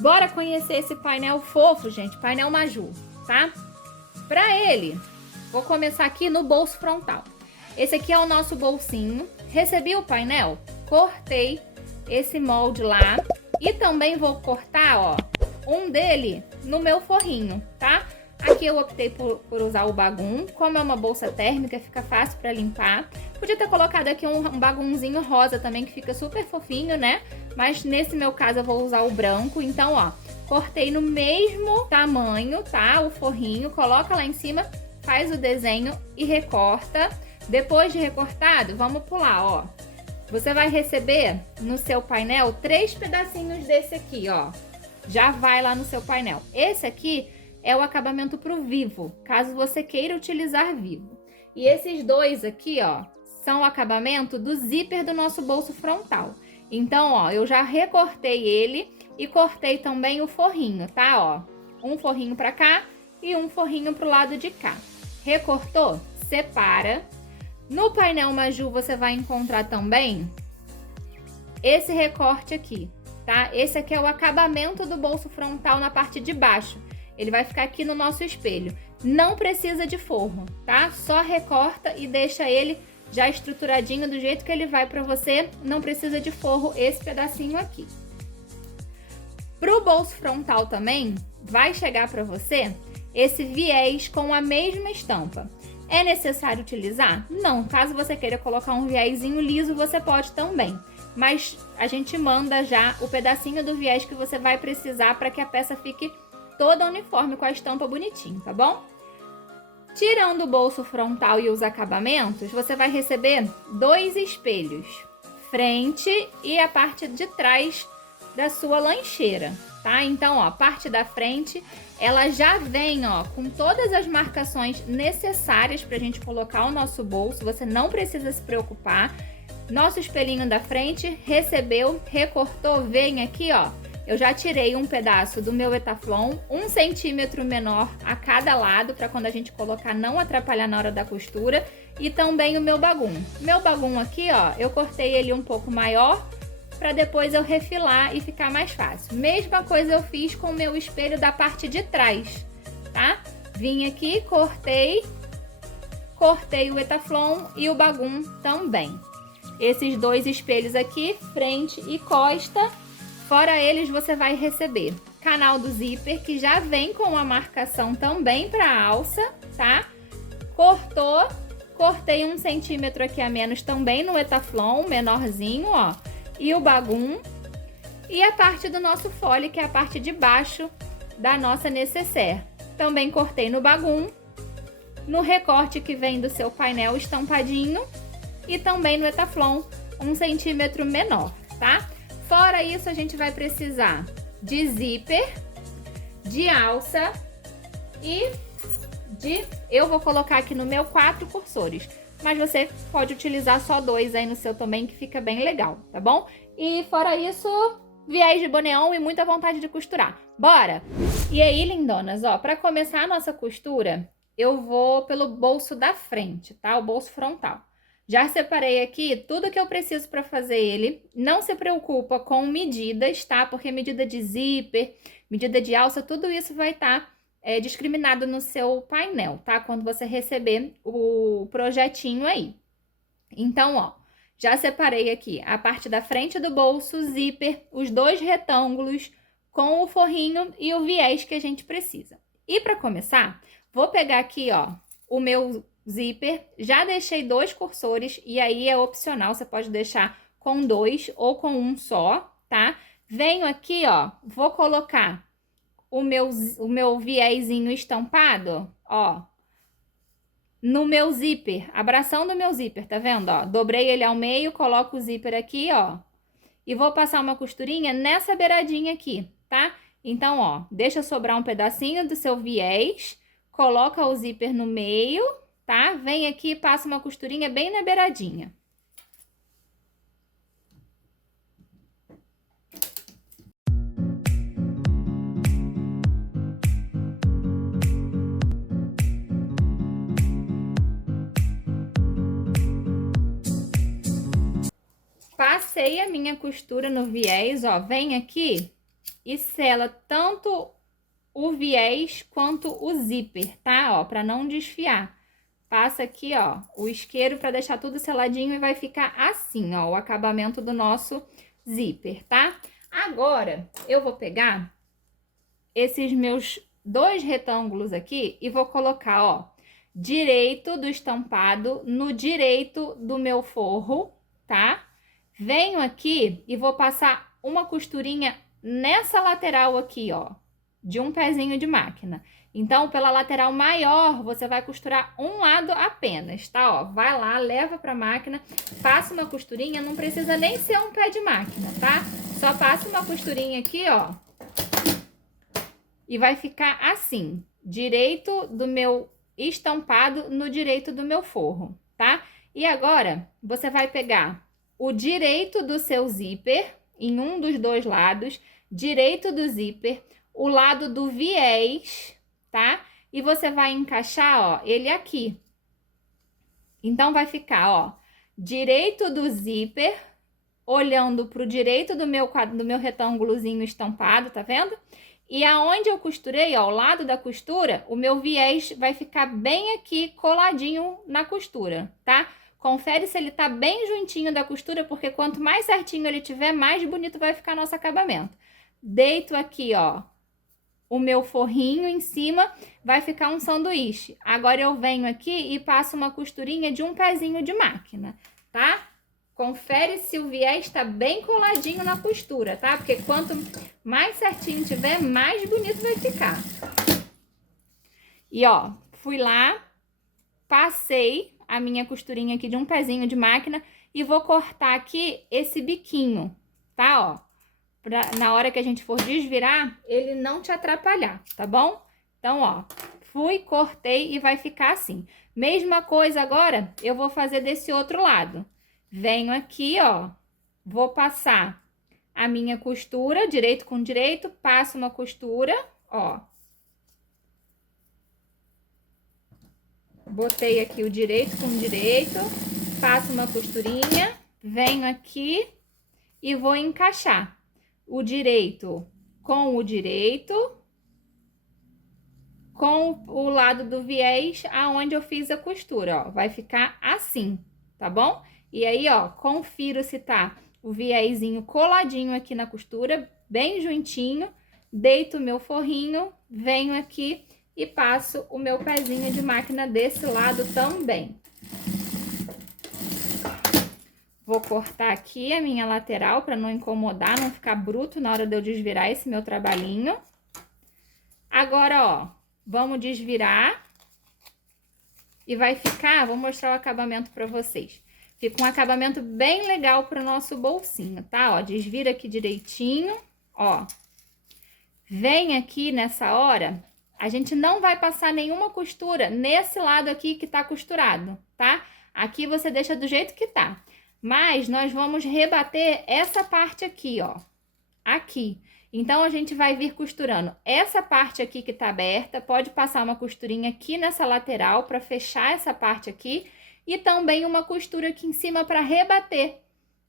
Bora conhecer esse painel fofo, gente, painel Maju, tá? Pra ele, vou começar aqui no bolso frontal. Esse aqui é o nosso bolsinho. Recebi o painel, cortei esse molde lá e também vou cortar, ó, um dele no meu forrinho, tá? Aqui eu optei por usar o bagum, como é uma bolsa térmica, fica fácil pra limpar. Podia ter colocado aqui um bagumzinho rosa também, que fica super fofinho, né? Mas nesse meu caso eu vou usar o branco, então, ó, cortei no mesmo tamanho, tá? O forrinho, coloca lá em cima, faz o desenho e recorta. Depois de recortado, vamos pular, ó. Você vai receber no seu painel 3 pedacinhos desse aqui, ó. Já vai lá no seu painel. Esse aqui é o acabamento pro vivo, caso você queira utilizar vivo. E esses dois aqui, ó, são o acabamento do zíper do nosso bolso frontal. Então, ó, eu já recortei ele e cortei também o forrinho, tá? Ó, um forrinho pra cá e um forrinho pro lado de cá. Recortou? Separa. No painel Maju você vai encontrar também esse recorte aqui, tá? Esse aqui é o acabamento do bolso frontal na parte de baixo. Ele vai ficar aqui no nosso espelho. Não precisa de forro, tá? Só recorta e deixa ele já estruturadinho do jeito que ele vai pra você. Não precisa de forro esse pedacinho aqui. Pro bolso frontal também vai chegar pra você esse viés com a mesma estampa. É necessário utilizar? Não. Caso você queira colocar um viésinho liso, você pode também. Mas a gente manda já o pedacinho do viés que você vai precisar para que a peça fique toda uniforme com a estampa bonitinho, tá bom? Tirando o bolso frontal e os acabamentos, você vai receber 2 espelhos, frente e a parte de trás da sua lancheira, tá? Então, ó, a parte da frente, ela já vem, ó, com todas as marcações necessárias pra gente colocar o nosso bolso, você não precisa se preocupar. Nosso espelhinho da frente recebeu, recortou, vem aqui, ó. Eu já tirei um pedaço do meu Etaflon, 1 centímetro menor a cada lado, para quando a gente colocar não atrapalhar na hora da costura. E também o meu bagum. Meu bagum aqui, ó, eu cortei ele um pouco maior, para depois eu refilar e ficar mais fácil. Mesma coisa eu fiz com o meu espelho da parte de trás, tá? Vim aqui, cortei o Etaflon e o bagum também. Esses 2 espelhos aqui, frente e costa. Fora eles, você vai receber canal do zíper, que já vem com a marcação também para a alça, tá? Cortei 1 centímetro aqui a menos também no Etaflon, menorzinho, ó. E o bagum. E a parte do nosso fole, que é a parte de baixo da nossa necessaire. Também cortei no bagum, no recorte que vem do seu painel estampadinho e também no Etaflon, 1 centímetro menor, tá? Fora isso, a gente vai precisar de zíper, de alça e eu vou colocar aqui no meu 4 cursores, mas você pode utilizar só 2 aí no seu também, que fica bem legal, tá bom? E fora isso, viés de boneão e muita vontade de costurar. Bora! E aí, lindonas, ó, pra começar a nossa costura, eu vou pelo bolso da frente, tá? O bolso frontal. Já separei aqui tudo que eu preciso para fazer ele. Não se preocupa com medidas, tá? Porque medida de zíper, medida de alça, tudo isso vai estar discriminado no seu painel, tá? Quando você receber o projetinho aí. Então, ó, já separei aqui a parte da frente do bolso, zíper, os 2 retângulos com o forrinho e o viés que a gente precisa. E para começar, vou pegar aqui, ó, o meu zíper, já deixei 2 cursores e aí é opcional, você pode deixar com 2 ou com 1 só, tá? Venho aqui, ó, vou colocar o meu viésinho estampado, ó, no meu zíper, abração do meu zíper, tá vendo, ó? Dobrei ele ao meio, coloco o zíper aqui, ó, e vou passar uma costurinha nessa beiradinha aqui, tá? Então, ó, deixa sobrar um pedacinho do seu viés, coloca o zíper no meio, tá? Vem aqui e passa uma costurinha bem na beiradinha. Passei a minha costura no viés, ó, vem aqui e sela tanto o viés quanto o zíper, tá? Ó, para não desfiar. Passa aqui, ó, o isqueiro para deixar tudo seladinho e vai ficar assim, ó, o acabamento do nosso zíper, tá? Agora, eu vou pegar esses meus 2 retângulos aqui e vou colocar, ó, direito do estampado no direito do meu forro, tá? Venho aqui e vou passar uma costurinha nessa lateral aqui, ó, de um pezinho de máquina. Então, pela lateral maior, você vai costurar um lado apenas, tá? Ó, vai lá, leva pra máquina, passa uma costurinha, não precisa nem ser um pé de máquina, tá? Só passa uma costurinha aqui, ó, e vai ficar assim, direito do meu estampado no direito do meu forro, tá? E agora, você vai pegar o direito do seu zíper, em um dos 2 lados, direito do zíper, o lado do viés, tá? E você vai encaixar, ó, ele aqui. Então, vai ficar, ó, direito do zíper, olhando pro direito do meu retângulozinho estampado, tá vendo? E aonde eu costurei, ó, ao lado da costura, o meu viés vai ficar bem aqui coladinho na costura, tá? Confere se ele tá bem juntinho da costura, porque quanto mais certinho ele tiver, mais bonito vai ficar nosso acabamento. Deito aqui, ó, o meu forrinho em cima, vai ficar um sanduíche. Agora eu venho aqui e passo uma costurinha de um pezinho de máquina, tá? Confere se o viés está bem coladinho na costura, tá? Porque quanto mais certinho tiver, mais bonito vai ficar. E ó, fui lá, passei a minha costurinha aqui de um pezinho de máquina e vou cortar aqui esse biquinho, tá? Ó, na hora que a gente for desvirar, ele não te atrapalhar, tá bom? Então, ó, fui, cortei e vai ficar assim. Mesma coisa agora, eu vou fazer desse outro lado. Venho aqui, ó, vou passar a minha costura, direito com direito, passo uma costura, ó. Botei aqui o direito com direito, passo uma costurinha, venho aqui e vou encaixar o direito com o direito, com o lado do viés aonde eu fiz a costura, ó. Vai ficar assim, tá bom? E aí, ó, confiro se tá o viésinho coladinho aqui na costura, bem juntinho. Deito o meu forrinho, venho aqui e passo o meu pezinho de máquina desse lado também. Vou cortar aqui a minha lateral para não incomodar, não ficar bruto na hora de eu desvirar esse meu trabalhinho. Agora, ó, vamos desvirar e vai ficar, vou mostrar o acabamento para vocês. Fica um acabamento bem legal para o nosso bolsinho, tá? Ó, desvira aqui direitinho, ó. Vem aqui nessa hora, a gente não vai passar nenhuma costura nesse lado aqui que tá costurado, tá? Aqui você deixa do jeito que tá. Mas nós vamos rebater essa parte aqui, ó. Aqui. Então, a gente vai vir costurando essa parte aqui que tá aberta. Pode passar uma costurinha aqui nessa lateral para fechar essa parte aqui. E também uma costura aqui em cima para rebater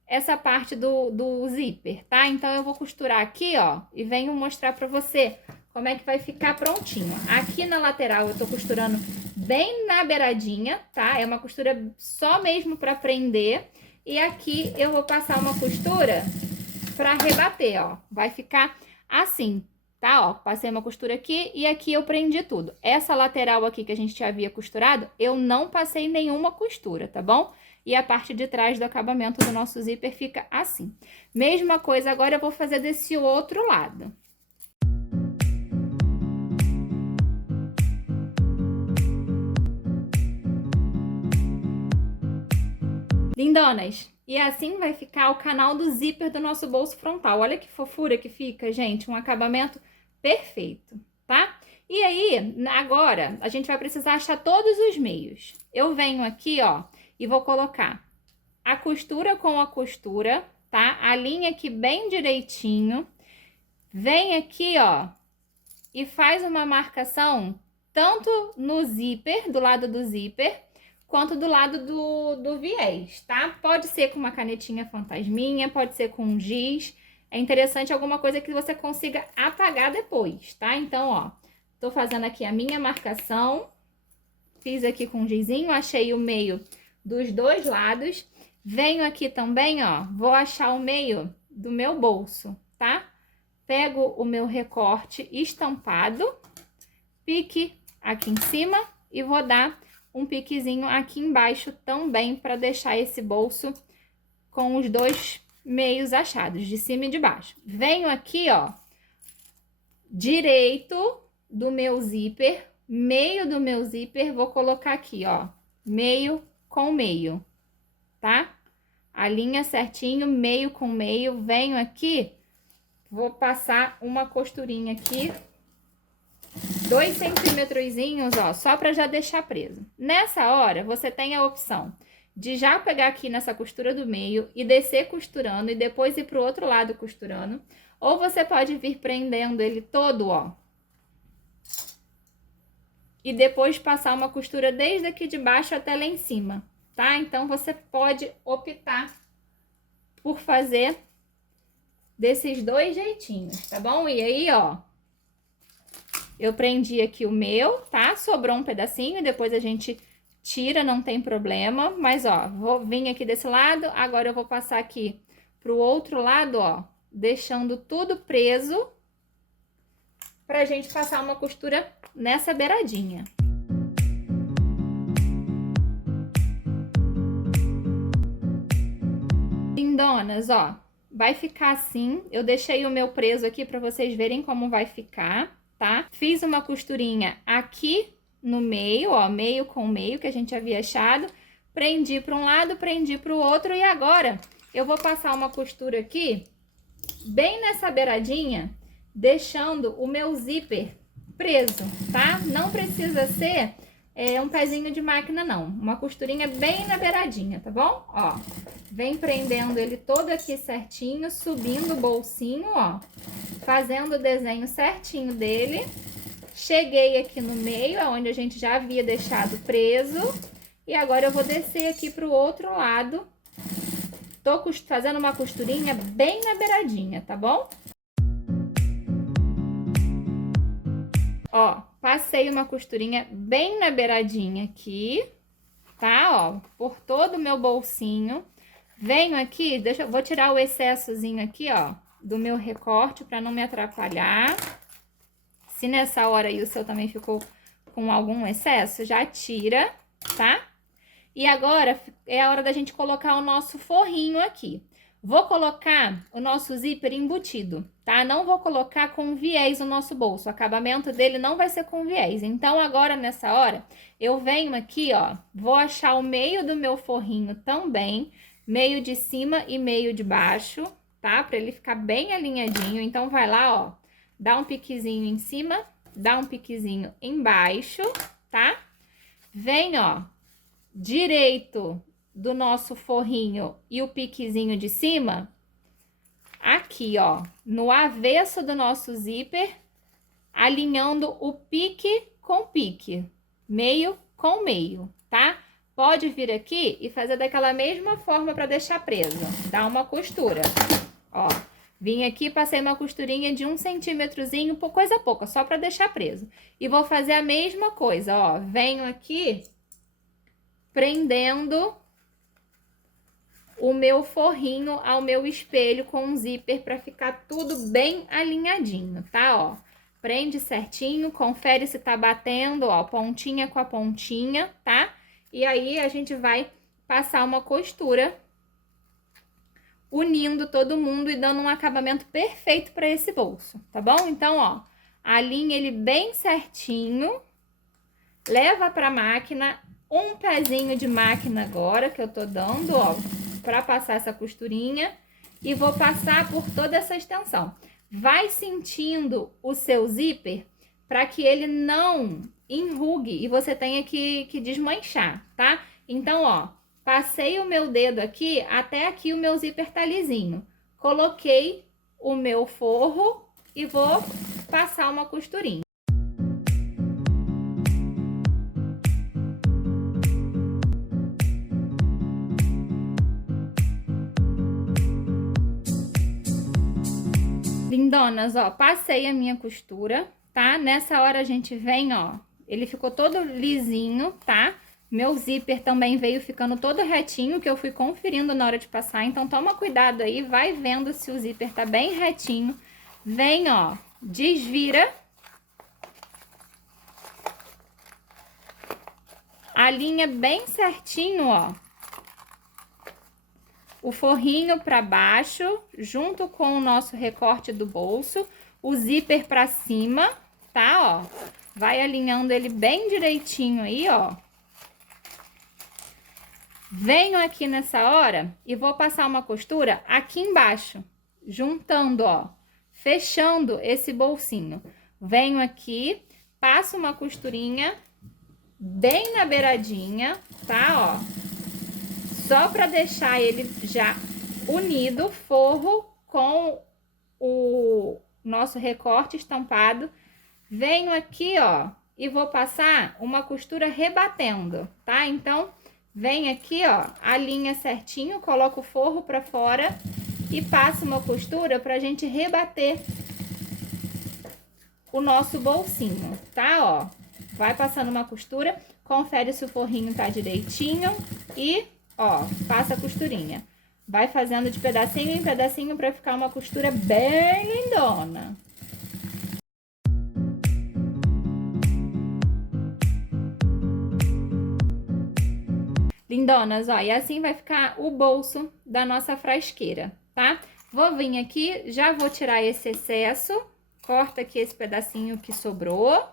essa parte do zíper, tá? Então, eu vou costurar aqui, ó. E venho mostrar para você como é que vai ficar prontinho. Aqui na lateral, eu tô costurando bem na beiradinha, tá? É uma costura só mesmo para prender. E aqui eu vou passar uma costura para rebater, ó. Vai ficar assim, tá? Ó, passei uma costura aqui e aqui eu prendi tudo. Essa lateral aqui que a gente já havia costurado, eu não passei nenhuma costura, tá bom? E a parte de trás do acabamento do nosso zíper fica assim. Mesma coisa, agora eu vou fazer desse outro lado. Lindonas, e assim vai ficar o canal do zíper do nosso bolso frontal. Olha que fofura que fica, gente, um acabamento perfeito, tá? E aí, agora, a gente vai precisar achar todos os meios. Eu venho aqui, ó, e vou colocar a costura com a costura, tá? A linha aqui bem direitinho. Vem aqui, ó, e faz uma marcação tanto no zíper, do lado do zíper, quanto do lado do viés, tá? Pode ser com uma canetinha fantasminha, pode ser com um giz, é interessante alguma coisa que você consiga apagar depois, tá? Então, ó, tô fazendo aqui a minha marcação, fiz aqui com gizinho, achei o meio dos dois lados. Venho aqui também, ó, vou achar o meio do meu bolso, tá? Pego o meu recorte estampado, pique aqui em cima e vou dar um piquezinho aqui embaixo também para deixar esse bolso com os dois meios achados, de cima e de baixo. Venho aqui, ó, direito do meu zíper, meio do meu zíper, vou colocar aqui, ó, meio com meio, tá? Alinha certinho, meio com meio, venho aqui, vou passar uma costurinha aqui, 2 centímetrozinhos, ó, só pra já deixar preso. Nessa hora, você tem a opção de já pegar aqui nessa costura do meio e descer costurando e depois ir pro outro lado costurando, ou você pode vir prendendo ele todo, ó, e depois passar uma costura desde aqui de baixo até lá em cima, tá? Então, você pode optar por fazer desses dois jeitinhos, tá bom? E aí, ó, eu prendi aqui o meu, tá? Sobrou um pedacinho, depois a gente tira, não tem problema. Mas, ó, vou vir aqui desse lado, agora eu vou passar aqui pro outro lado, ó, deixando tudo preso pra gente passar uma costura nessa beiradinha. Lindonas, ó, vai ficar assim. Eu deixei o meu preso aqui pra vocês verem como vai ficar, tá? Fiz uma costurinha aqui no meio, ó, meio com meio que a gente havia achado. Prendi para um lado, prendi para o outro e agora eu vou passar uma costura aqui bem nessa beiradinha, deixando o meu zíper preso, tá? Não precisa ser um pezinho de máquina, não. Uma costurinha bem na beiradinha, tá bom? Ó, vem prendendo ele todo aqui certinho, subindo o bolsinho, ó, fazendo o desenho certinho dele. Cheguei aqui no meio, onde a gente já havia deixado preso. E agora eu vou descer aqui pro outro lado. Tô fazendo uma costurinha bem na beiradinha, tá bom? Ó, passei uma costurinha bem na beiradinha aqui, tá? Ó, por todo o meu bolsinho. Venho aqui, vou tirar o excessozinho aqui, ó, do meu recorte para não me atrapalhar. Se nessa hora aí o seu também ficou com algum excesso, já tira, tá? E agora é a hora da gente colocar o nosso forrinho aqui. Vou colocar o nosso zíper embutido, tá? Não vou colocar com viés o nosso bolso. O acabamento dele não vai ser com viés. Então, agora, nessa hora, eu venho aqui, ó, vou achar o meio do meu forrinho também, meio de cima e meio de baixo, tá? Pra ele ficar bem alinhadinho. Então, vai lá, ó, dá um piquezinho em cima, dá um piquezinho embaixo, tá? Vem, ó, direito do nosso forrinho e o piquezinho de cima, aqui, ó, no avesso do nosso zíper, alinhando o pique com pique, meio com meio, tá? Pode vir aqui e fazer daquela mesma forma para deixar preso, dá uma costura, ó. Vim aqui, passei uma costurinha de 1 centímetrozinho, coisa pouca, só para deixar preso. E vou fazer a mesma coisa, ó, venho aqui prendendo o meu forrinho ao meu espelho com um zíper para ficar tudo bem alinhadinho, tá? Ó, prende certinho, confere se tá batendo, ó, pontinha com a pontinha, tá? E aí a gente vai passar uma costura unindo todo mundo e dando um acabamento perfeito para esse bolso, tá bom? Então, ó, alinha ele bem certinho, leva para a máquina, um pezinho de máquina agora que eu tô dando, ó, para passar essa costurinha e vou passar por toda essa extensão. Vai sentindo o seu zíper para que ele não enrugue e você tenha que desmanchar, tá? Então, ó, passei o meu dedo aqui, até aqui o meu zíper tá lisinho. Coloquei o meu forro e vou passar uma costurinha. Lindonas, ó, passei a minha costura, tá? Nessa hora a gente vem, ó, ele ficou todo lisinho, tá? Meu zíper também veio ficando todo retinho, que eu fui conferindo na hora de passar. Então, toma cuidado aí, vai vendo se o zíper tá bem retinho. Vem, ó, desvira. Alinha bem certinho, ó. O forrinho pra baixo, junto com o nosso recorte do bolso. O zíper pra cima, tá, ó. Vai alinhando ele bem direitinho aí, ó. Venho aqui nessa hora e vou passar uma costura aqui embaixo, juntando, ó, fechando esse bolsinho. Venho aqui, passo uma costurinha bem na beiradinha, tá, ó, só para deixar ele já unido, forro com o nosso recorte estampado. Venho aqui, ó, e vou passar uma costura rebatendo, tá? Então, vem aqui, ó, alinha certinho, coloca o forro pra fora e passa uma costura pra gente rebater o nosso bolsinho, tá? Ó, vai passando uma costura, confere se o forrinho tá direitinho e, ó, passa a costurinha. Vai fazendo de pedacinho em pedacinho pra ficar uma costura bem lindona. Lindonas, ó, e assim vai ficar o bolso da nossa frasqueira, tá? Vou vir aqui, já vou tirar esse excesso, corta aqui esse pedacinho que sobrou,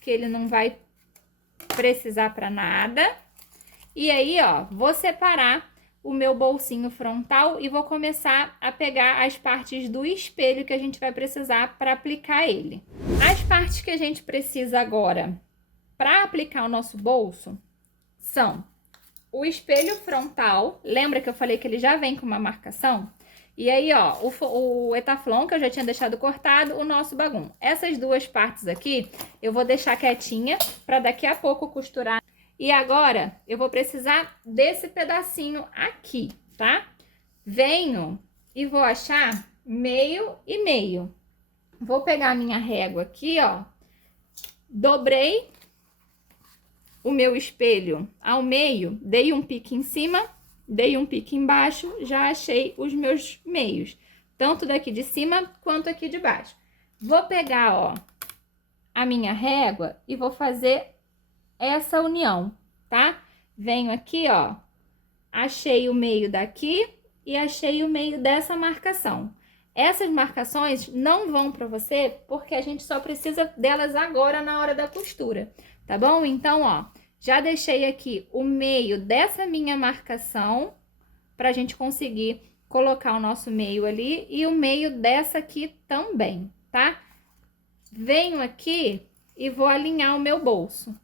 que ele não vai precisar para nada. E aí, ó, vou separar o meu bolsinho frontal e vou começar a pegar as partes do espelho que a gente vai precisar para aplicar ele. As partes que a gente precisa agora para aplicar o nosso bolso são o espelho frontal, lembra que eu falei que ele já vem com uma marcação? E aí, ó, o etaflon que eu já tinha deixado cortado, o nosso bagum. Essas duas partes aqui, eu vou deixar quietinha para daqui a pouco costurar. E agora, eu vou precisar desse pedacinho aqui, tá? Venho e vou achar meio e meio. Vou pegar a minha régua aqui, ó, dobrei o meu espelho ao meio, dei um pique em cima, dei um pique embaixo, já achei os meus meios, tanto daqui de cima quanto aqui de baixo. Vou pegar, ó, a minha régua e vou fazer essa união, tá? Venho aqui, ó, achei o meio daqui e achei o meio dessa marcação. Essas marcações não vão para você porque a gente só precisa delas agora na hora da costura, tá bom? Então, ó, já deixei aqui o meio dessa minha marcação pra gente conseguir colocar o nosso meio ali e o meio dessa aqui também, tá? Venho aqui e vou alinhar o meu bolso.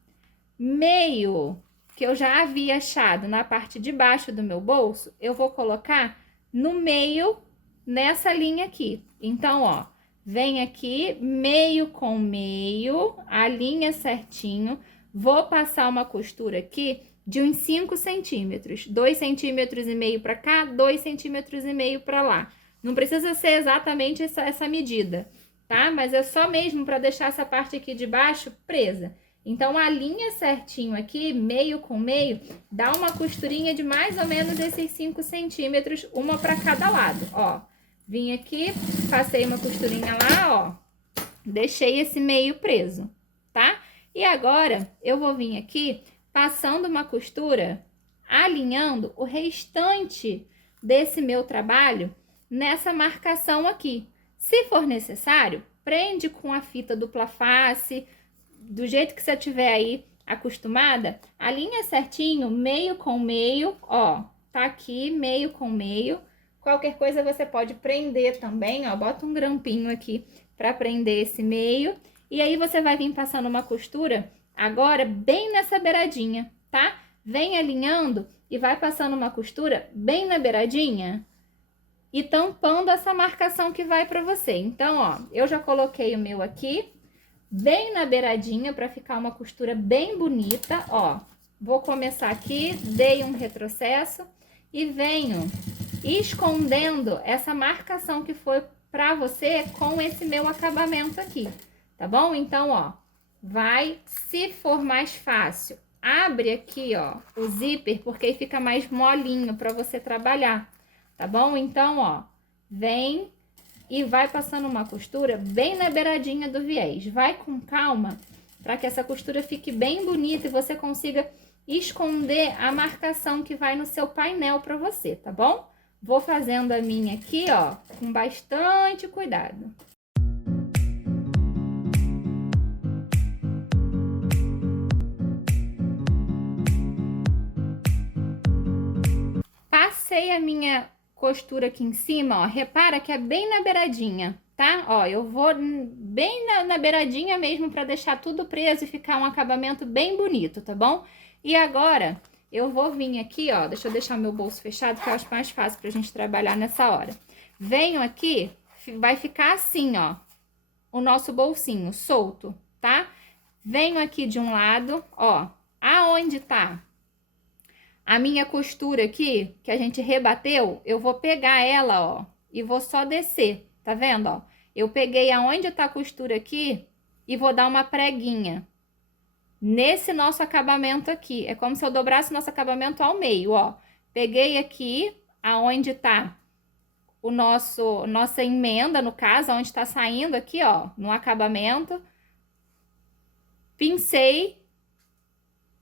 Meio que eu já havia achado na parte de baixo do meu bolso, eu vou colocar no meio nessa linha aqui. Então, ó, vem aqui, meio com meio, alinha certinho. Vou passar uma costura aqui de uns 5 centímetros. 2,5 centímetros para cá, 2,5 centímetros para lá. Não precisa ser exatamente essa medida, tá? Mas é só mesmo para deixar essa parte aqui de baixo presa. Então, alinha certinho aqui, meio com meio, dá uma costurinha de mais ou menos esses 5 centímetros, uma para cada lado, ó. Vim aqui, passei uma costurinha lá, ó, deixei esse meio preso, tá? E agora, eu vou vir aqui, passando uma costura, alinhando o restante desse meu trabalho nessa marcação aqui. Se for necessário, prende com a fita dupla face, do jeito que você tiver aí acostumada, alinha certinho, meio com meio, ó, tá aqui, meio com meio. Qualquer coisa você pode prender também, ó, bota um grampinho aqui para prender esse meio. E aí você vai vir passando uma costura agora bem nessa beiradinha, tá? Vem alinhando e vai passando uma costura bem na beiradinha e tampando essa marcação que vai para você. Então, ó, eu já coloquei o meu aqui bem na beiradinha para ficar uma costura bem bonita, ó. Vou começar aqui, dei um retrocesso e venho escondendo essa marcação que foi pra você com esse meu acabamento aqui, tá bom? Então, ó, se for mais fácil, abre aqui, ó, o zíper, porque aí fica mais molinho pra você trabalhar, tá bom? Então, ó, vem e vai passando uma costura bem na beiradinha do viés. Vai com calma para que essa costura fique bem bonita e você consiga esconder a marcação que vai no seu painel para você, tá bom? Vou fazendo a minha aqui, ó, com bastante cuidado. Passei a minha costura aqui em cima, ó, repara que é bem na beiradinha, tá? Ó, eu vou bem na beiradinha mesmo para deixar tudo preso e ficar um acabamento bem bonito, tá bom? E agora eu vou vir aqui, ó, deixa eu deixar meu bolso fechado que eu acho mais fácil pra gente trabalhar nessa hora. Venho aqui, vai ficar assim, ó, o nosso bolsinho solto, tá? Venho aqui de um lado, ó, aonde tá a minha costura aqui, que a gente rebateu, eu vou pegar ela, ó, e vou só descer, tá vendo, ó? Eu peguei aonde tá a costura aqui e vou dar uma preguinha nesse nosso acabamento aqui. É como se eu dobrasse nosso acabamento ao meio, ó. Peguei aqui aonde tá nossa emenda, no caso, onde tá saindo aqui, ó, no acabamento. Pincei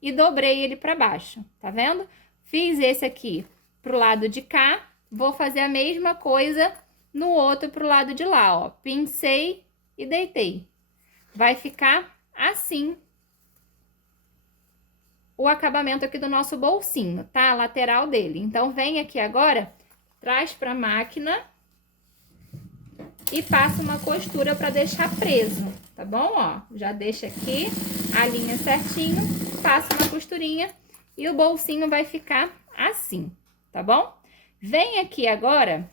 e dobrei ele para baixo, tá vendo? Fiz esse aqui pro lado de cá, vou fazer a mesma coisa no outro pro lado de lá, ó. Pincei e deitei. Vai ficar assim o acabamento aqui do nosso bolsinho, tá? A lateral dele. Então, vem aqui agora, traz pra máquina e passa uma costura para deixar preso, tá bom? Ó, já deixa aqui a linha certinho, passa uma costurinha e o bolsinho vai ficar assim, tá bom? Vem aqui agora,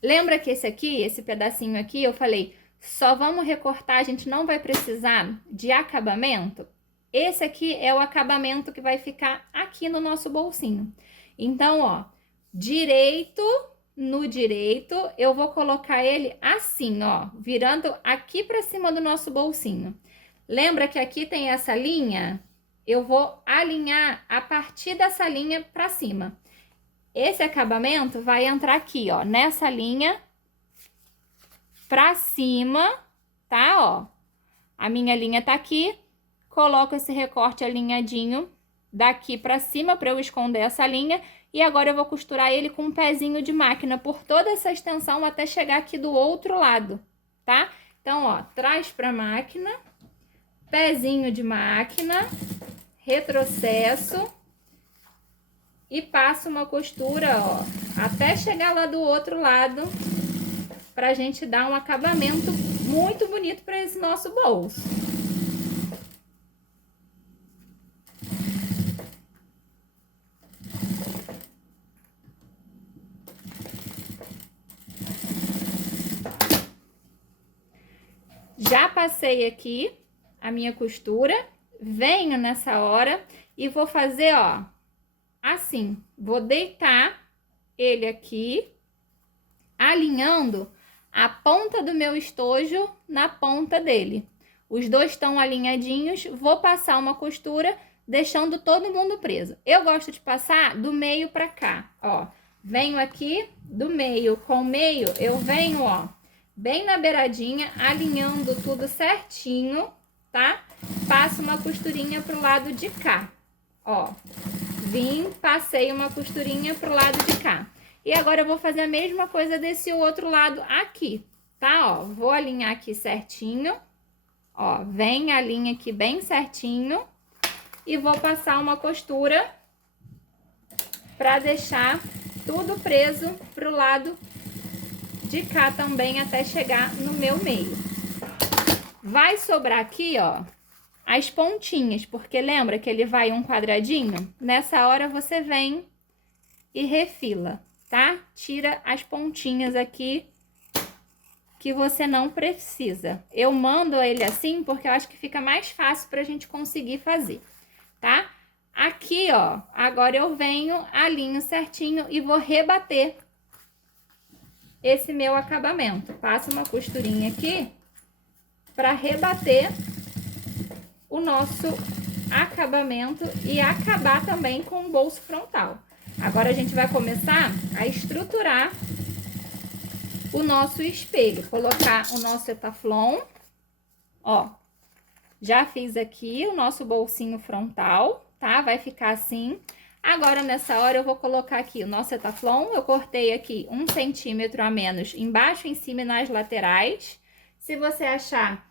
lembra que esse pedacinho aqui, eu falei, só vamos recortar, a gente não vai precisar de acabamento? Esse aqui é o acabamento que vai ficar aqui no nosso bolsinho. Então, ó, no direito, eu vou colocar ele assim, ó, virando aqui pra cima do nosso bolsinho. Lembra que aqui tem essa linha? Eu vou alinhar a partir dessa linha pra cima. Esse acabamento vai entrar aqui, ó, nessa linha pra cima, tá? Ó, a minha linha tá aqui, coloco esse recorte alinhadinho daqui pra cima pra eu esconder essa linha. E agora eu vou costurar ele com um pezinho de máquina por toda essa extensão até chegar aqui do outro lado, tá? Então, ó, traz pra máquina, pezinho de máquina, retrocesso e passo uma costura, ó, até chegar lá do outro lado pra gente dar um acabamento muito bonito pra esse nosso bolso. Já passei aqui a minha costura, venho nessa hora e vou fazer, ó, assim, vou deitar ele aqui, alinhando a ponta do meu estojo na ponta dele. Os dois estão alinhadinhos, vou passar uma costura, deixando todo mundo preso. Eu gosto de passar do meio pra cá, ó. Venho aqui do meio com o meio, eu venho, ó, bem na beiradinha, alinhando tudo certinho, tá? Passo uma costurinha pro lado de cá, ó. Vim, passei uma costurinha pro lado de cá. E agora eu vou fazer a mesma coisa desse outro lado aqui, tá? Ó, vou alinhar aqui certinho, ó, vem a linha aqui bem certinho e vou passar uma costura pra deixar tudo preso pro lado de cá também até chegar no meu meio. Vai sobrar aqui, ó, as pontinhas, porque lembra que ele vai um quadradinho? Nessa hora você vem e refila, tá? Tira as pontinhas aqui que você não precisa. Eu mando ele assim porque eu acho que fica mais fácil pra gente conseguir fazer, tá? Aqui, ó, agora eu venho, alinho certinho e vou rebater esse meu acabamento. Passo uma costurinha aqui para rebater o nosso acabamento e acabar também com o bolso frontal. Agora a gente vai começar a estruturar o nosso espelho. Colocar o nosso etaflon, ó. Já fiz aqui o nosso bolsinho frontal, tá? Vai ficar assim. Agora, nessa hora, eu vou colocar aqui o nosso etaflon. Eu cortei aqui 1 centímetro a menos embaixo, em cima e nas laterais. Se você achar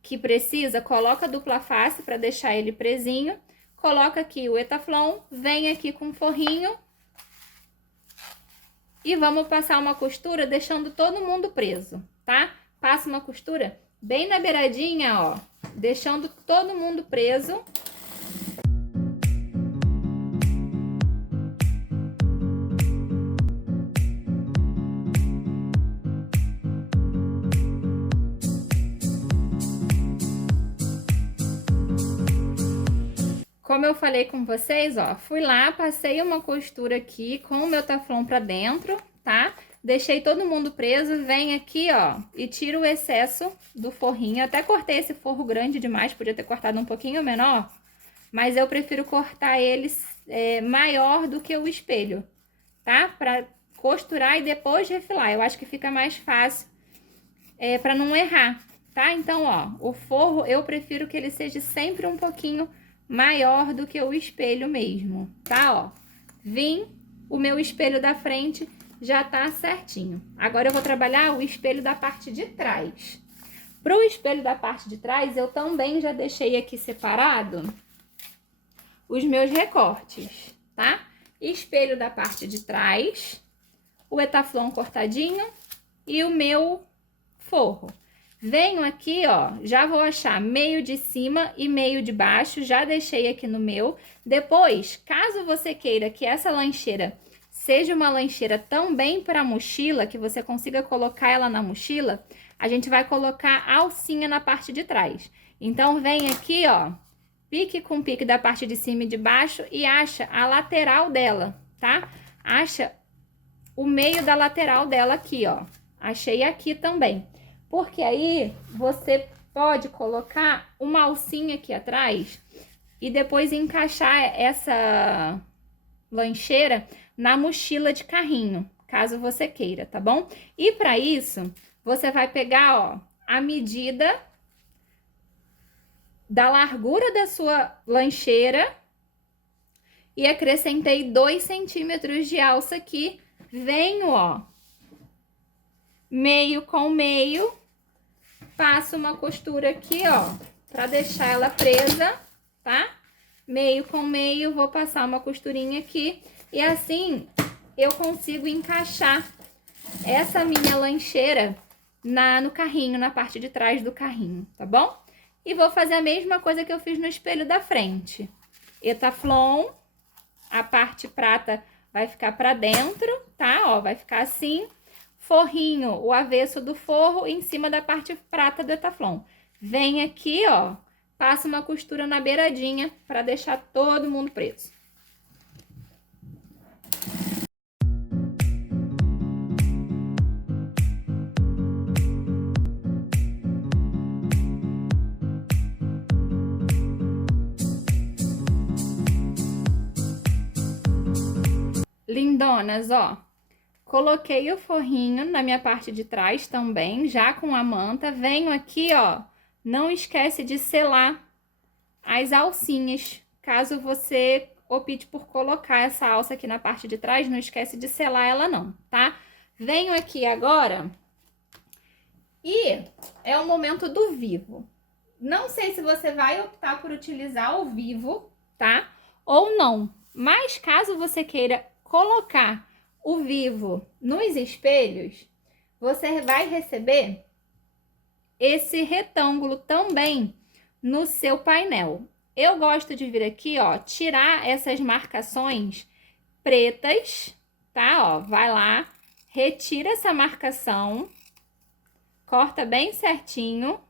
que precisa, coloca dupla face para deixar ele presinho. Coloca aqui o etaflon, vem aqui com o forrinho. E vamos passar uma costura deixando todo mundo preso, tá? Passa uma costura bem na beiradinha, ó, deixando todo mundo preso. Como eu falei com vocês, ó, fui lá, passei uma costura aqui com o meu taflon pra dentro, tá? Deixei todo mundo preso, vem aqui, ó, e tiro o excesso do forrinho. Eu até cortei esse forro grande demais, podia ter cortado um pouquinho menor, mas eu prefiro cortar eles maior do que o espelho, tá? Pra costurar e depois refilar. Eu acho que fica mais fácil pra não errar, tá? Então, ó, o forro eu prefiro que ele seja sempre um pouquinho maior do que o espelho mesmo, tá? Ó, vim, o meu espelho da frente já tá certinho. Agora eu vou trabalhar o espelho da parte de trás. Pro espelho da parte de trás, eu também já deixei aqui separado os meus recortes, tá? Espelho da parte de trás, o etaflon cortadinho e o meu forro. Venho aqui, ó, já vou achar meio de cima e meio de baixo, já deixei aqui no meu. Depois, caso você queira que essa lancheira seja uma lancheira também para mochila, que você consiga colocar ela na mochila, a gente vai colocar a alcinha na parte de trás. Então, vem aqui, ó, pique com pique da parte de cima e de baixo e acha a lateral dela, tá? Acha o meio da lateral dela aqui, ó. Achei aqui também. Porque aí você pode colocar uma alcinha aqui atrás e depois encaixar essa lancheira na mochila de carrinho, caso você queira, tá bom? E para isso, você vai pegar, ó, a medida da largura da sua lancheira e acrescentei 2 centímetros de alça aqui. Venho, ó, meio com meio, passo uma costura aqui, ó, pra deixar ela presa, tá? Meio com meio, vou passar uma costurinha aqui e assim eu consigo encaixar essa minha lancheira no carrinho, na parte de trás do carrinho, tá bom? E vou fazer a mesma coisa que eu fiz no espelho da frente. Etaflon, a parte prata vai ficar pra dentro, tá? Ó, vai ficar assim. Forrinho, o avesso do forro em cima da parte prata do etaflon. Vem aqui, ó, passa uma costura na beiradinha para deixar todo mundo preso. Lindonas, ó. Coloquei o forrinho na minha parte de trás também, já com a manta. Venho aqui, ó, não esquece de selar as alcinhas. Caso você opte por colocar essa alça aqui na parte de trás, não esquece de selar ela não, tá? Venho aqui agora e é o momento do vivo. Não sei se você vai optar por utilizar o vivo, tá? Ou não, mas caso você queira colocar o vivo nos espelhos, você vai receber esse retângulo também no seu painel. Eu gosto de vir aqui, ó, tirar essas marcações pretas, tá? Ó, vai lá, retira essa marcação, corta bem certinho,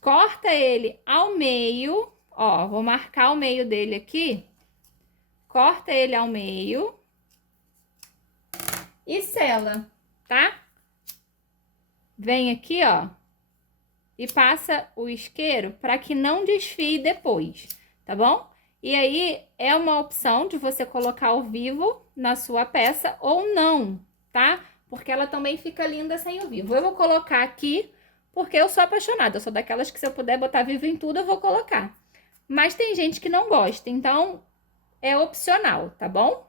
corta ele ao meio, ó, vou marcar o meio dele aqui. Corta ele ao meio. e sela, tá? Vem aqui, ó, e passa o isqueiro para que não desfie depois, tá bom? E aí, é uma opção de você colocar o vivo na sua peça ou não, tá? Porque ela também fica linda sem o vivo. Eu vou colocar aqui porque eu sou apaixonada. Eu sou daquelas que se eu puder botar vivo em tudo, eu vou colocar. Mas tem gente que não gosta, então é opcional, tá bom?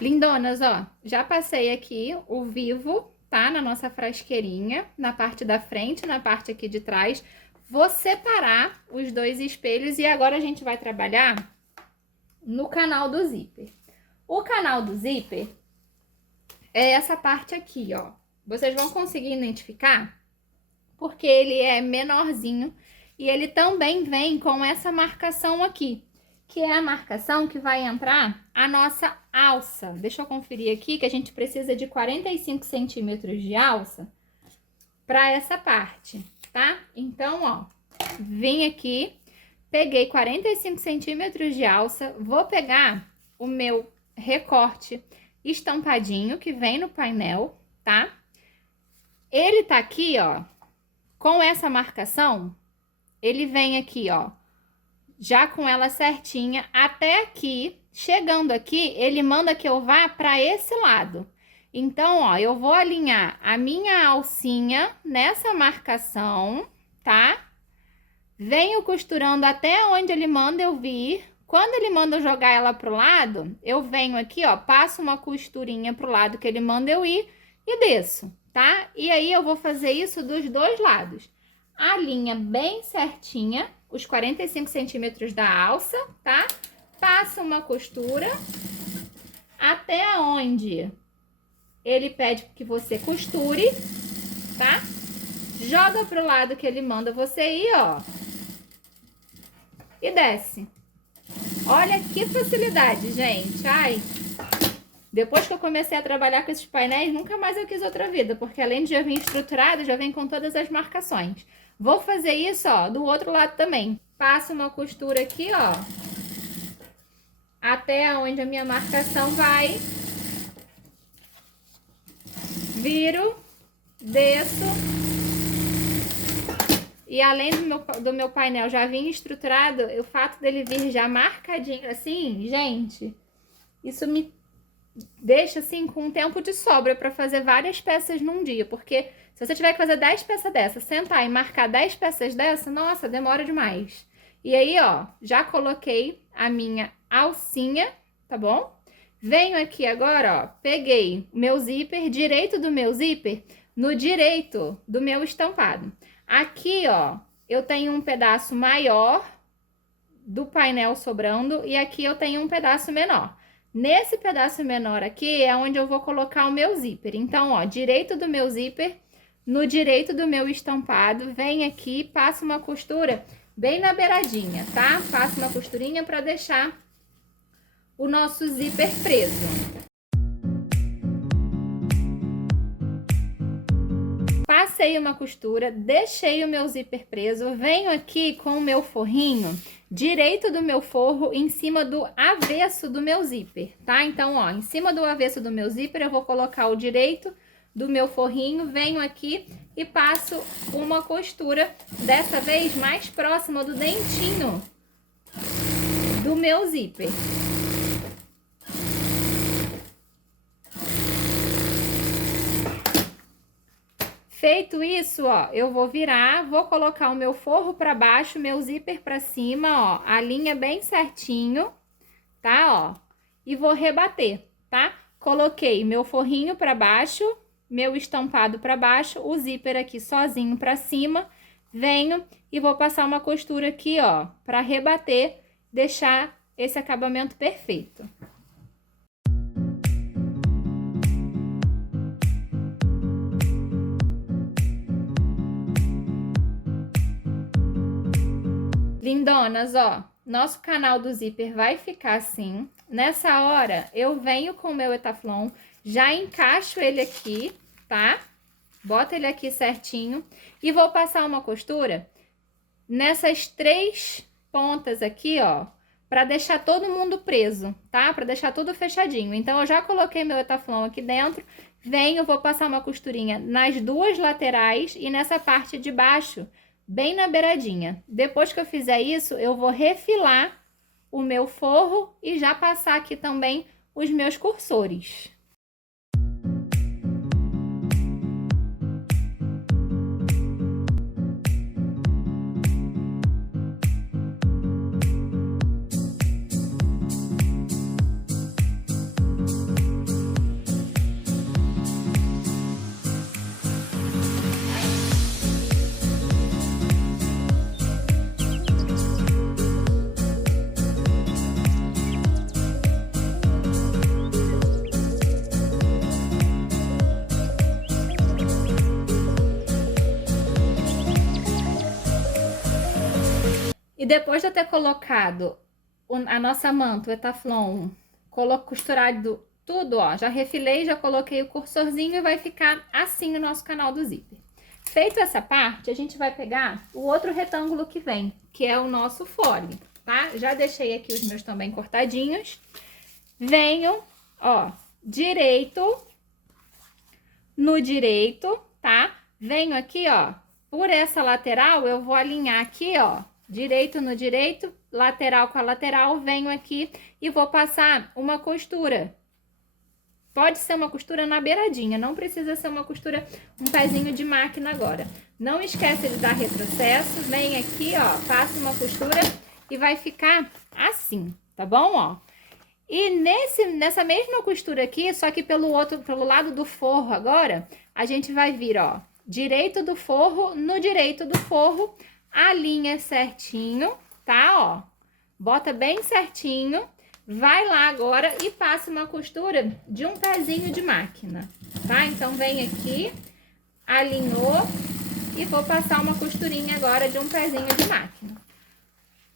Lindonas, ó, já passei aqui o vivo, tá? Na nossa frasqueirinha, na parte da frente, na parte aqui de trás. Vou separar os dois espelhos e agora a gente vai trabalhar no canal do zíper. O canal do zíper é essa parte aqui, ó. Vocês vão conseguir identificar porque ele é menorzinho e ele também vem com essa marcação aqui, que é a marcação que vai entrar a nossa alça. Deixa eu conferir aqui que a gente precisa de 45 centímetros de alça para essa parte, tá? Então, ó, vim aqui, peguei 45 centímetros de alça, vou pegar o meu recorte estampadinho que vem no painel, tá? Ele tá aqui, ó, com essa marcação, ele vem aqui, ó, já com ela certinha até aqui. Chegando aqui, ele manda que eu vá para esse lado. Então, ó, eu vou alinhar a minha alcinha nessa marcação, tá? Venho costurando até onde ele manda eu vir. Quando ele manda eu jogar ela pro lado, eu venho aqui, ó, passo uma costurinha pro lado que ele manda eu ir e desço, tá? E aí eu vou fazer isso dos dois lados. A linha bem certinha, os 45 centímetros da alça, tá? Passa uma costura até onde ele pede que você costure, tá? Joga pro lado que ele manda você ir, ó. E desce. Olha que facilidade, gente. Ai, depois que eu comecei a trabalhar com esses painéis, nunca mais eu quis outra vida, porque além de já vir estruturado, já vem com todas as marcações. Vou fazer isso, ó, do outro lado também. Passo uma costura aqui, ó, até onde a minha marcação vai. Viro, desço. E além do meu painel já vir estruturado, o fato dele vir já marcadinho assim, gente, isso me deixa assim com um tempo de sobra para fazer várias peças num dia, porque se você tiver que fazer 10 peças dessa, sentar e marcar 10 peças dessa, nossa, demora demais. E aí, ó, já coloquei a minha alcinha, tá bom? Venho aqui agora, ó, peguei o meu zíper, direito do meu zíper, no direito do meu estampado. Aqui, ó, eu tenho um pedaço maior do painel sobrando e aqui eu tenho um pedaço menor. Nesse pedaço menor aqui é onde eu vou colocar o meu zíper. Então, ó, direito do meu zíper, no direito do meu estampado, vem aqui, passa uma costura bem na beiradinha, tá? Passa uma costurinha para deixar o nosso zíper preso. Passei uma costura, deixei o meu zíper preso, venho aqui com o meu forrinho direito do meu forro em cima do avesso do meu zíper, tá? Então, ó, em cima do avesso do meu zíper eu vou colocar o direito do meu forrinho, venho aqui e passo uma costura, dessa vez mais próxima do dentinho do meu zíper. Feito isso, ó, eu vou virar, vou colocar o meu forro pra baixo, meu zíper pra cima, ó, a linha bem certinho, tá, ó, e vou rebater, tá? Coloquei meu forrinho pra baixo, meu estampado pra baixo, o zíper aqui sozinho pra cima, venho e vou passar uma costura aqui, ó, para rebater, deixar esse acabamento perfeito. Lindonas, ó, nosso canal do zíper vai ficar assim. Nessa hora, eu venho com o meu Etaflon, já encaixo ele aqui, tá? Bota ele aqui certinho e vou passar uma costura nessas 3 pontas aqui, ó, pra deixar todo mundo preso, tá? Pra deixar tudo fechadinho. Então, eu já coloquei meu Etaflon aqui dentro, venho, vou passar uma costurinha nas 2 laterais e nessa parte de baixo, bem na beiradinha. Depois que eu fizer isso, eu vou refilar o meu forro e já passar aqui também os meus cursores. E depois de eu ter colocado a nossa manta, o Etaflon, costurado tudo, ó, já refilei, já coloquei o cursorzinho e vai ficar assim o nosso canal do zíper. Feito essa parte, a gente vai pegar o outro retângulo que vem, que é o nosso fole, tá? Já deixei aqui os meus também cortadinhos. Venho, ó, direito no direito, tá? Venho aqui, ó, por essa lateral, eu vou alinhar aqui, ó, direito no direito, lateral com a lateral, venho aqui e vou passar uma costura. Pode ser uma costura na beiradinha, não precisa ser uma costura, um pezinho de máquina agora. Não esquece de dar retrocesso, vem aqui, ó, passa uma costura e vai ficar assim, tá bom, ó? E nessa mesma costura aqui, só que pelo lado do forro agora, a gente vai vir, ó, direito do forro, no direito do forro, alinha certinho, tá, ó, bota bem certinho, vai lá agora e passa uma costura de um pezinho de máquina, tá? Então, vem aqui, alinhou e vou passar uma costurinha agora de um pezinho de máquina.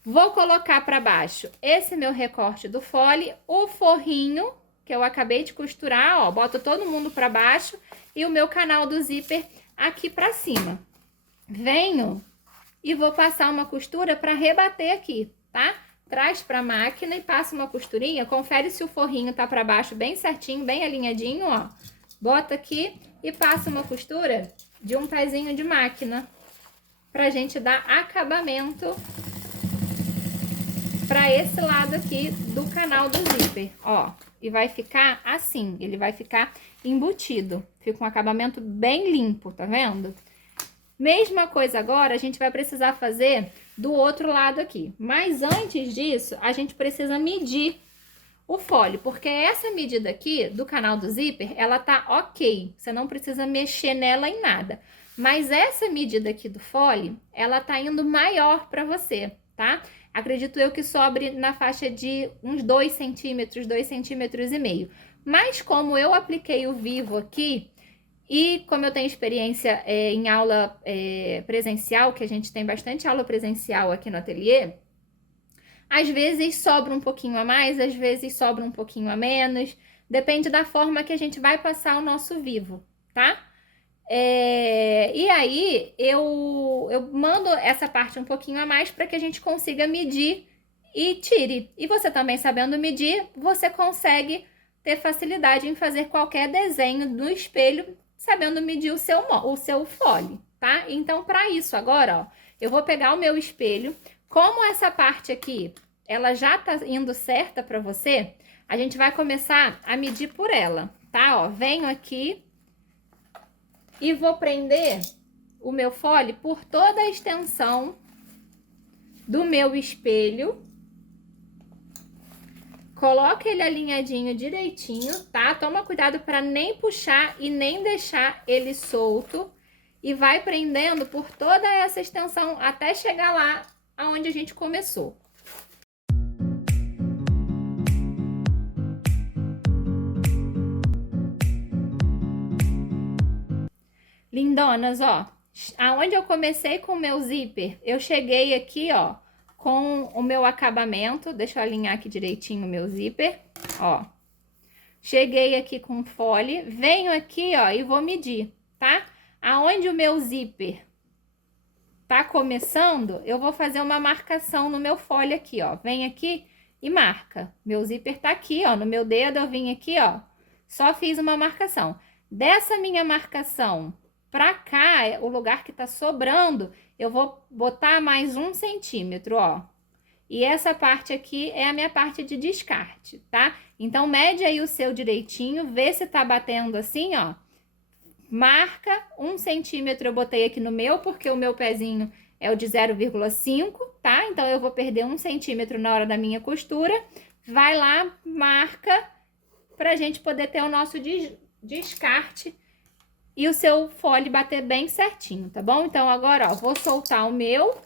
Vou colocar para baixo esse meu recorte do fole, o forrinho que eu acabei de costurar, ó, boto todo mundo para baixo e o meu canal do zíper aqui para cima. Venho e vou passar uma costura para rebater aqui, tá? Traz para a máquina e passa uma costurinha, confere se o forrinho tá para baixo bem certinho, bem alinhadinho, ó. Bota aqui e passa uma costura de um pezinho de máquina pra gente dar acabamento para esse lado aqui do canal do zíper, ó. E vai ficar assim, ele vai ficar embutido. Fica um acabamento bem limpo, tá vendo? Mesma coisa agora, a gente vai precisar fazer do outro lado aqui. Mas antes disso, a gente precisa medir o fole, porque essa medida aqui do canal do zíper, ela tá ok. Você não precisa mexer nela em nada. Mas essa medida aqui do fole, ela tá indo maior para você, tá? Acredito eu que sobre na faixa de uns 2 centímetros, 2,5 centímetros. Mas como eu apliquei o vivo aqui, e como eu tenho experiência em aula presencial, que a gente tem bastante aula presencial aqui no ateliê, às vezes sobra um pouquinho a mais, às vezes sobra um pouquinho a menos, depende da forma que a gente vai passar o nosso vivo, tá? E aí, eu mando essa parte um pouquinho a mais para que a gente consiga medir e tire. E você também sabendo medir, você consegue ter facilidade em fazer qualquer desenho no espelho, sabendo medir o seu fole, tá? Então, para isso agora, ó, eu vou pegar o meu espelho. Como essa parte aqui, ela já tá indo certa para você, a gente vai começar a medir por ela, tá? Ó, venho aqui e vou prender o meu fole por toda a extensão do meu espelho. Coloca ele alinhadinho direitinho, tá? Toma cuidado para nem puxar e nem deixar ele solto. e vai prendendo por toda essa extensão até chegar lá aonde a gente começou. Lindonas, ó, aonde eu comecei com o meu zíper, eu cheguei aqui, ó, com o meu acabamento. Deixa eu alinhar aqui direitinho o meu zíper, ó. Cheguei aqui com fole, venho aqui, ó, e vou medir, tá? Aonde o meu zíper tá começando, eu vou fazer uma marcação no meu fole aqui, ó. Vem aqui e marca. Meu zíper tá aqui, ó, no meu dedo eu vim aqui, ó. Só fiz uma marcação. Dessa minha marcação pra cá, o lugar que tá sobrando, eu vou botar mais 1 centímetro, ó. E essa parte aqui é a minha parte de descarte, tá? Então, mede aí o seu direitinho, vê se tá batendo assim, ó. Marca 1 centímetro, eu botei aqui no meu, porque o meu pezinho é o de 0,5, tá? Então, eu vou perder 1 centímetro na hora da minha costura. Vai lá, marca, pra gente poder ter o nosso descarte e o seu fole bater bem certinho, tá bom? Então, agora, ó, vou soltar o meu.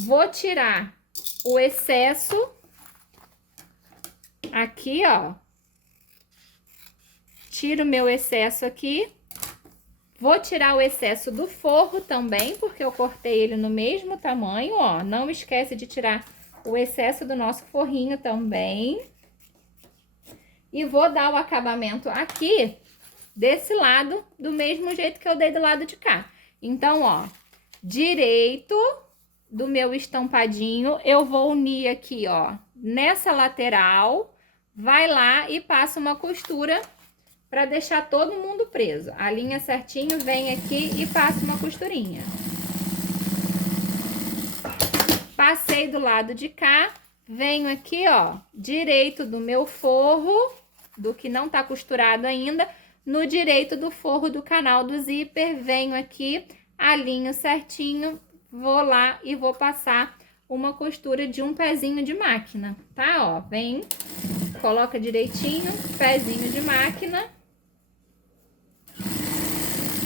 Vou tirar o excesso aqui, ó. Tiro o meu excesso aqui. Vou tirar o excesso do forro também, porque eu cortei ele no mesmo tamanho, ó. Não esquece de tirar o excesso do nosso forrinho também. E vou dar o acabamento aqui, desse lado, do mesmo jeito que eu dei do lado de cá. Então, ó, direito do meu estampadinho, eu vou unir aqui, ó, nessa lateral, vai lá e passa uma costura para deixar todo mundo preso. Alinha certinho, vem aqui e passa uma costurinha. Passei do lado de cá, venho aqui, ó, direito do meu forro, do que não tá costurado ainda, no direito do forro do canal do zíper, venho aqui, alinho certinho, vou lá e vou passar uma costura de um pezinho de máquina, tá? Ó, vem, coloca direitinho, pezinho de máquina.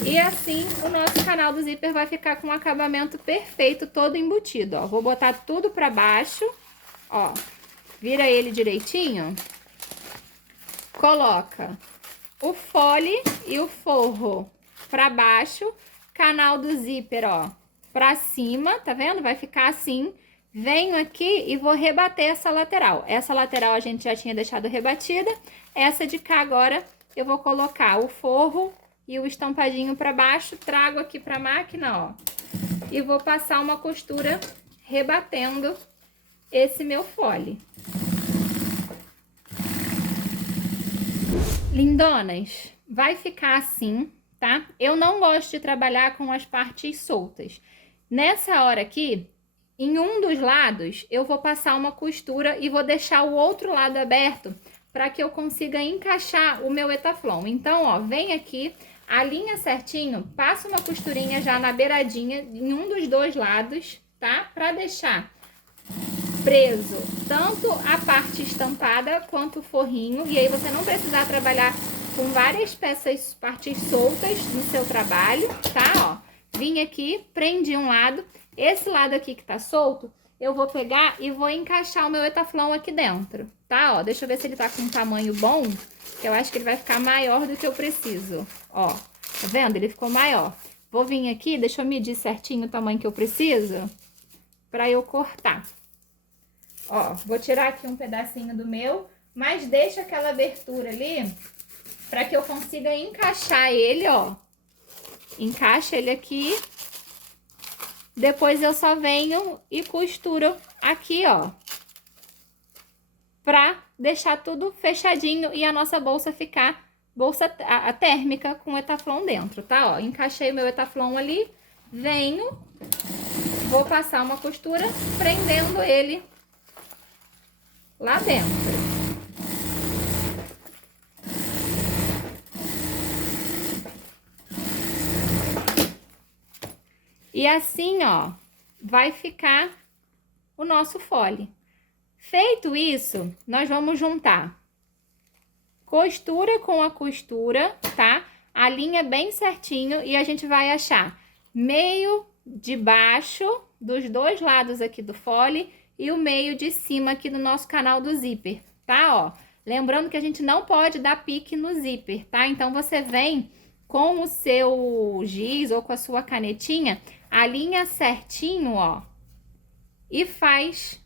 E assim, o nosso canal do zíper vai ficar com um acabamento perfeito, todo embutido, ó. Vou botar tudo pra baixo, ó, vira ele direitinho, coloca o fole e o forro pra baixo, canal do zíper, ó, pra cima, tá vendo? Vai ficar assim. Venho aqui e vou rebater essa lateral. Essa lateral a gente já tinha deixado rebatida. Essa de cá agora eu vou colocar o forro e o estampadinho pra baixo. Trago aqui pra máquina, ó. E vou passar uma costura rebatendo esse meu fole. Lindonas, vai ficar assim, tá? Eu não gosto de trabalhar com as partes soltas. Nessa hora aqui, em um dos lados, eu vou passar uma costura e vou deixar o outro lado aberto para que eu consiga encaixar o meu etaflon. Então, ó, vem aqui, alinha certinho, passa uma costurinha já na beiradinha em um dos dois lados, tá? Para deixar preso tanto a parte estampada quanto o forrinho, e aí você não precisar trabalhar com várias peças, partes soltas no seu trabalho, tá? Ó, vim aqui, prendi um lado, esse lado aqui que tá solto, eu vou pegar e vou encaixar o meu etaflon aqui dentro, tá? Ó, deixa eu ver se ele tá com um tamanho bom, que eu acho que ele vai ficar maior do que eu preciso, ó, tá vendo? Ele ficou maior. Vou vir aqui, deixa eu medir certinho o tamanho que eu preciso, pra eu cortar. Ó, vou tirar aqui um pedacinho do meu, mas deixa aquela abertura ali para que eu consiga encaixar ele, ó. Encaixa ele aqui. Depois eu só venho e costuro aqui, ó. Pra deixar tudo fechadinho e a nossa bolsa ficar a térmica com etaflon dentro, tá? Ó, encaixei o meu etaflon ali, venho, vou passar uma costura prendendo ele lá dentro. E assim, ó, vai ficar o nosso fole. Feito isso, nós vamos juntar costura com a costura, tá? alinha bem certinho e a gente vai achar meio de baixo dos dois lados aqui do fole e o meio de cima aqui do nosso canal do zíper, tá? Ó, lembrando que a gente não pode dar pique no zíper, tá? Então, você vem com o seu giz ou com a sua canetinha, alinha certinho, ó, e faz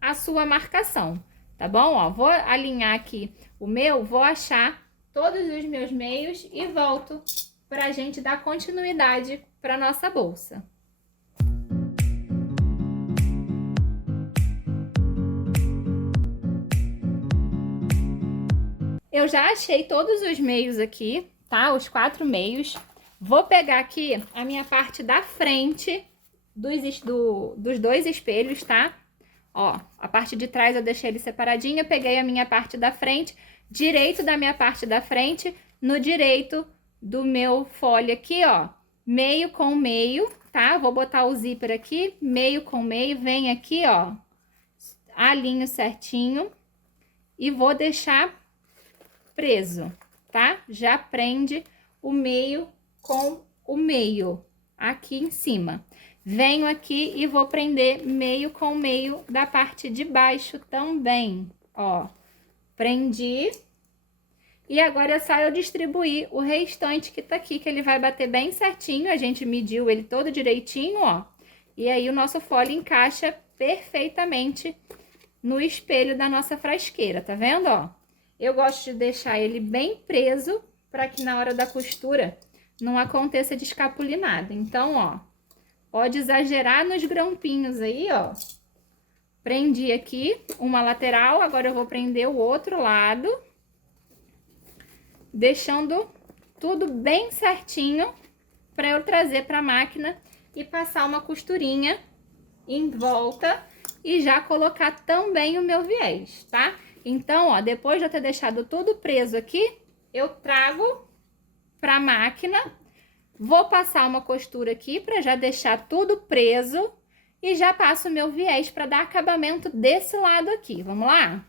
a sua marcação, tá bom? Ó, vou alinhar aqui o meu, vou achar todos os meus meios e volto pra gente dar continuidade pra nossa bolsa. Eu já achei todos os meios aqui, tá? Os 4 meios. Vou pegar aqui a minha parte da frente dos dois espelhos, tá? Ó, a parte de trás eu deixei ele separadinha, peguei a minha parte da frente, direito da minha parte da frente, no direito do meu fole aqui, ó, meio com meio, tá? Vou botar o zíper aqui, meio com meio, vem aqui, ó, alinho certinho e vou deixar preso, tá? Já prende o meio com o meio aqui em cima. Venho aqui e vou prender meio com meio da parte de baixo também, ó. Prendi. E agora é só eu distribuir o restante que tá aqui, que ele vai bater bem certinho. A gente mediu ele todo direitinho, ó. E aí o nosso fole encaixa perfeitamente no espelho da nossa frasqueira, tá vendo, ó? Eu gosto de deixar ele bem preso para que na hora da costura não aconteça de escapulir nada. Então, ó, pode exagerar nos grampinhos aí, ó. Prendi aqui uma lateral, agora eu vou prender o outro lado, deixando tudo bem certinho para eu trazer para a máquina e passar uma costurinha em volta e já colocar também o meu viés, tá? Então, ó, depois de eu ter deixado tudo preso aqui, eu trago pra máquina, vou passar uma costura aqui pra já deixar tudo preso e já passo o meu viés pra dar acabamento desse lado aqui. Vamos lá?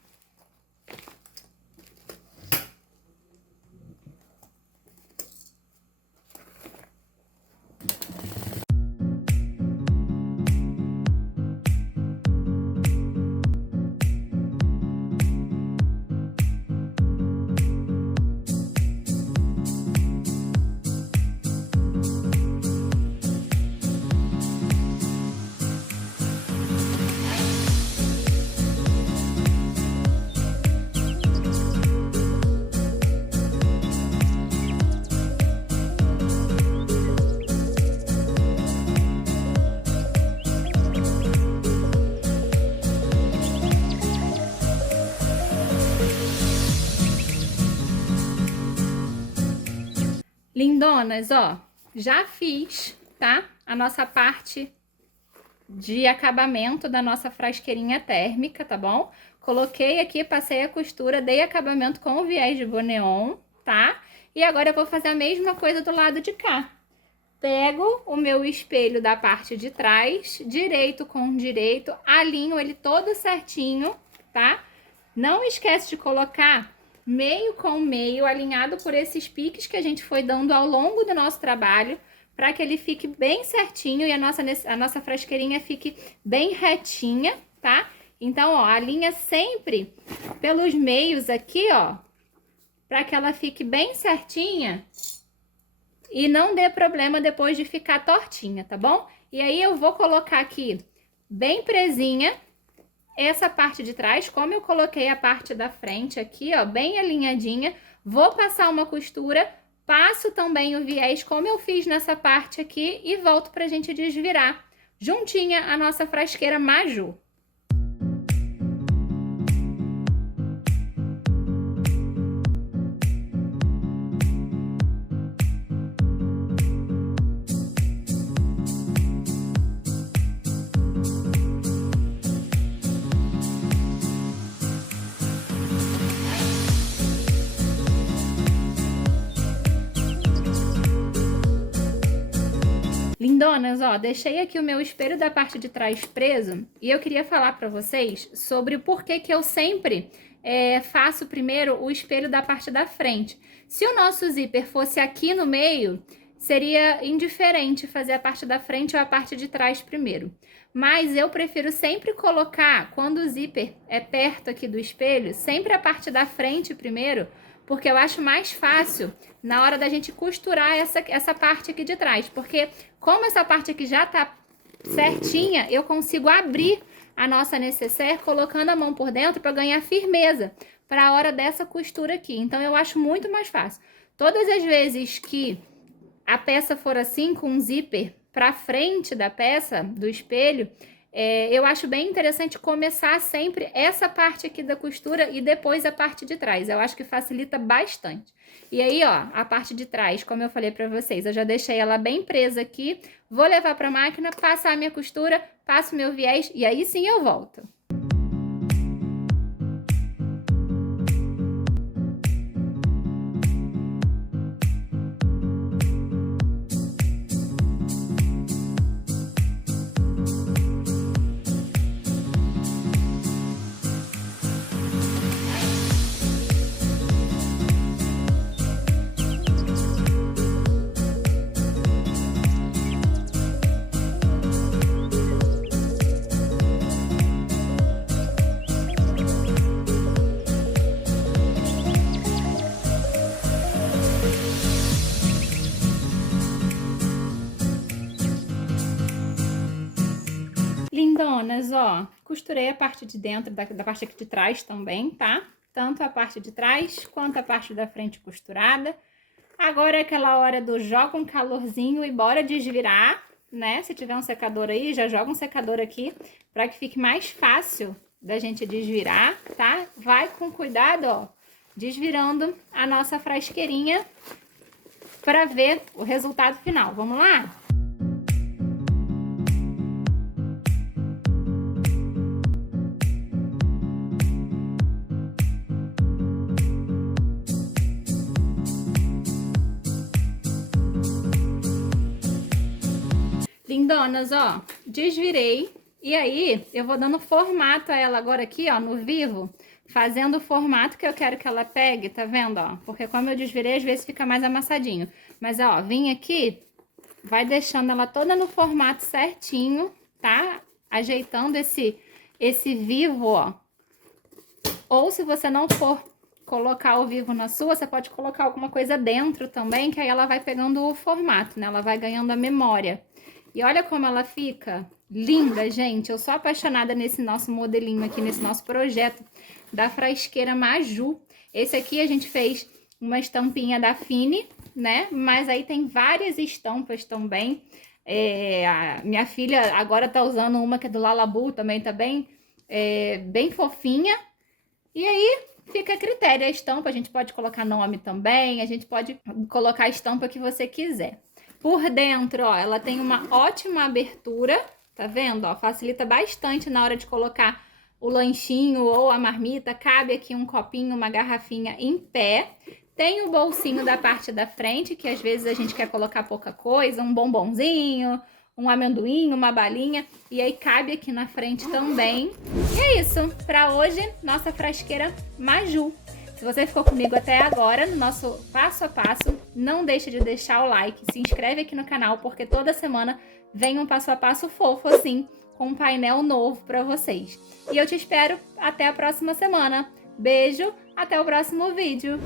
Lindonas, ó, já fiz, tá? A nossa parte de acabamento da nossa frasqueirinha térmica, tá bom? Coloquei aqui, passei a costura, dei acabamento com o viés de boneon, tá? E agora eu vou fazer a mesma coisa do lado de cá. Pego o meu espelho da parte de trás, direito com direito, alinho ele todo certinho, tá? Não esquece de colocar meio com meio, alinhado por esses piques que a gente foi dando ao longo do nosso trabalho, para que ele fique bem certinho e a nossa frasqueirinha fique bem retinha, tá? Então, ó, alinha sempre pelos meios aqui, ó, para que ela fique bem certinha e não dê problema depois de ficar tortinha, tá bom? E aí eu vou colocar aqui bem presinha essa parte de trás, como eu coloquei a parte da frente aqui, ó, bem alinhadinha. Vou passar uma costura, passo também o viés, como eu fiz nessa parte aqui, e volto pra gente desvirar juntinha a nossa frasqueira Maju. Lindonas, ó, deixei aqui o meu espelho da parte de trás preso e eu queria falar pra vocês sobre o porquê que eu sempre faço primeiro o espelho da parte da frente. Se o nosso zíper fosse aqui no meio, seria indiferente fazer a parte da frente ou a parte de trás primeiro. Mas eu prefiro sempre colocar, quando o zíper é perto aqui do espelho, sempre a parte da frente primeiro, porque eu acho mais fácil na hora da gente costurar essa parte aqui de trás. Porque como essa parte aqui já tá certinha, eu consigo abrir a nossa necessaire colocando a mão por dentro para ganhar firmeza para a hora dessa costura aqui. Então eu acho muito mais fácil. Todas as vezes que a peça for assim, com um zíper para frente da peça, do espelho, eu acho bem interessante começar sempre essa parte aqui da costura e depois a parte de trás. Eu acho que facilita bastante. E aí, ó, a parte de trás, como eu falei pra vocês, eu já deixei ela bem presa aqui. Vou levar pra máquina, passar a minha costura, passo meu viés e aí sim eu volto. Lindonas, ó, costurei a parte de dentro, da parte aqui de trás também, tá? Tanto a parte de trás quanto a parte da frente costurada. Agora é aquela hora do joga um calorzinho e bora desvirar, né? Se tiver um secador aí, já joga um secador aqui para que fique mais fácil da gente desvirar, tá? Vai com cuidado, ó, desvirando a nossa frasqueirinha para ver o resultado final. Vamos lá? Lindonas, ó, desvirei e aí eu vou dando formato a ela agora aqui, ó, no vivo, fazendo o formato que eu quero que ela pegue, tá vendo, ó? Porque como eu desvirei, às vezes fica mais amassadinho. Mas, ó, vim aqui, vai deixando ela toda no formato certinho, tá? Ajeitando esse vivo, ó. Ou se você não for colocar o vivo na sua, você pode colocar alguma coisa dentro também, que aí ela vai pegando o formato, né? Ela vai ganhando a memória. E olha como ela fica linda, gente. Eu sou apaixonada nesse nosso modelinho aqui, nesse nosso projeto da frasqueira Maju. Esse aqui a gente fez uma estampinha da Fini, né? Mas aí tem várias estampas também. A minha filha agora tá usando uma que é do Lalabu, também tá bem fofinha. E aí fica a critério a estampa, a gente pode colocar nome também, a gente pode colocar a estampa que você quiser. Por dentro, ó, ela tem uma ótima abertura, tá vendo? Ó, facilita bastante na hora de colocar o lanchinho ou a marmita. Cabe aqui um copinho, uma garrafinha em pé. Tem o bolsinho da parte da frente, que às vezes a gente quer colocar pouca coisa, um bombonzinho, um amendoim, uma balinha. E aí cabe aqui na frente também. E é isso, pra hoje, nossa frasqueira Maju. Se você ficou comigo até agora, no nosso passo a passo, não deixe de deixar o like, se inscreve aqui no canal, porque toda semana vem um passo a passo fofo assim, com um painel novo para vocês. E eu te espero até a próxima semana. Beijo, até o próximo vídeo!